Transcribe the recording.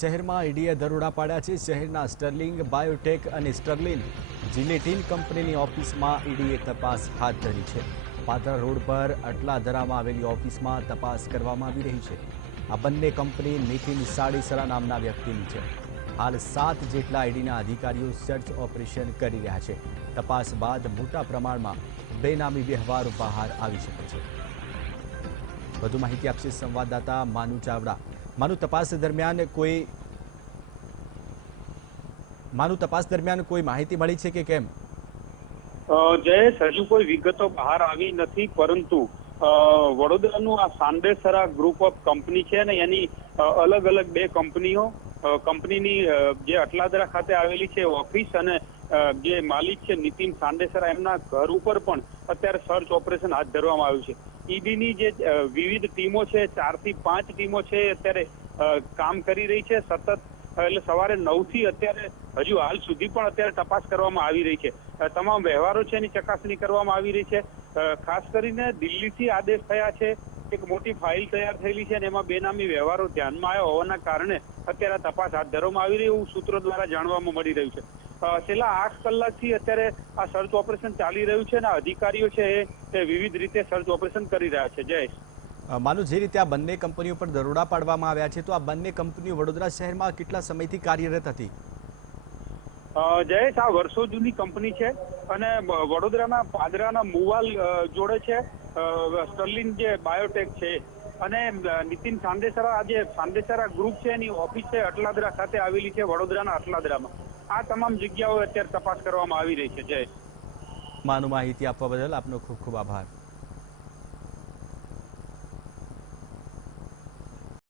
શહેરમાં ઈડીએ દરોડા પાડ્યા છે। શહેરના સ્ટર્લિંગ બાયોટેક અને સ્ટર્લિન જિલેટીન કંપનીની ઓફિસમાં ઈડીએ તપાસ હાથ ધરી છે। પાદરા રોડ પર અટલાદરામાં આવેલી ઓફિસમાં તપાસ કરવામાં આવી રહી છે। આ બંને કંપની નીતિન સાડેસરા નામના વ્યક્તિની છે। હાલ 7 જેટલા ઈડીના અધિકારીઓ સર્ચ ઓપરેશન કરી રહ્યા છે। તપાસ બાદ મોટા પ્રમાણમાં બેનામી વ્યવહારો બહાર આવી શકે છે। વધુ માહિતી આપશે સંવાદદાતા માનુ ચાવડા। માનુ, તપાસ દરમિયાન કોઈ માહિતી મળી છે કે કેમ? જયેશ, હજુ કોઈ વિગતો બહાર આવી નથી, પરંતુ વડોદરાનું આ સાંડેસરા ગ્રુપ ઓફ કંપની છે ને એની અલગ અલગ બે કંપનીની જે અટલાદરા ખાતે આવેલી છે ઓફિસ અને જે માલિક છે નીતિન સાંડેસરા એમના ઘર ઉપર પણ અત્યારે સર્ચ ઓપરેશન હાથ ધરવામાં આવ્યું છે। ઈડીની જે વિવિધ ટીમો છે, 4 થી 5 ટીમો છે, અત્યારે કામ કરી રહી છે સતત। એટલે સવારે 9 થી અત્યારે હજુ હાલ સુધી પણ અત્યારે તપાસ કરવામાં આવી રહી છે। તમામ વ્યવહારો છે એની ચકાસણી કરવામાં આવી રહી છે। ખાસ કરીને દિલ્હીથી આદેશ થયા છે, એક મોટી ફાઇલ તૈયાર થયેલી છે અને એમાં બેનામી વ્યવહારો ધ્યાનમાં આવ્યા હોવાના કારણે અત્યારે તપાસ હાથ ધરવામાં આવી રહી એવું સૂત્રો દ્વારા જાણવામાં મળી રહ્યું છે। છેલ્લા 8 કલાકથી અત્યારે આ સર્ચ ઓપરેશન ચાલી રહ્યું છે અને અધિકારીઓ છે એ વિવિધ રીતે સર્ચ ઓપરેશન કરી રહ્યા છે। જયેશ, માનો જે રીતે આ બંને કંપનીઓ પર દરોડા પાડવામાં આવ્યા છે, તો આ બંને કંપનીઓ વડોદરા શહેરમાં કેટલા સમયથી કાર્યરત હતી? જયેશ, આ વર્ષો જૂની કંપની છે અને વડોદરાના પાદરાના મુવાલ જોડે છે સ્ટર્લિન જે બાયોટેક છે અને નીતિન સાંડેસરા જે સાંડેસરા ગ્રુપ છે એની ઓફિસ છે અટલાદરા ખાતે આવેલી છે, વડોદરાના અટલાદરામાં। આ તમામ જગ્યાઓ અત્યારે તપાસ કરવામાં આવી રહી છે। જયેશ, માનુ, માહિતી આપવા બદલ આપનો ખૂબ ખૂબ આભાર।